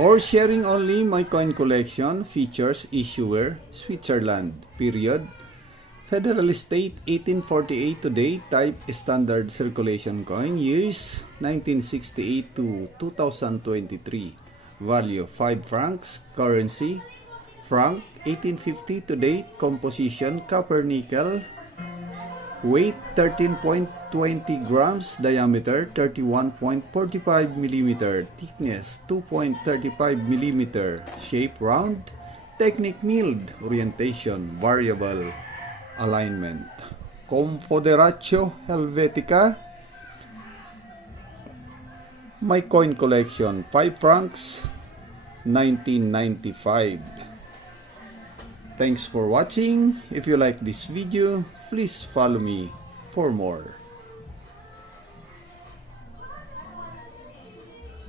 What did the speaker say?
For sharing only, my coin collection features issuer Switzerland, period. Federal State 1848 to date, type standard circulation coin, years 1968 to 2023. Value 5 francs, currency franc 1850 to date, composition copper nickel, weight 13.20 grams, diameter 31.45 mm, thickness 2.35 mm, shape round, technique milled, orientation variable, alignment. Confederatio Helvetica. My coin collection 5 francs 1995. Thanks for watching. If you like this video, please follow me for more.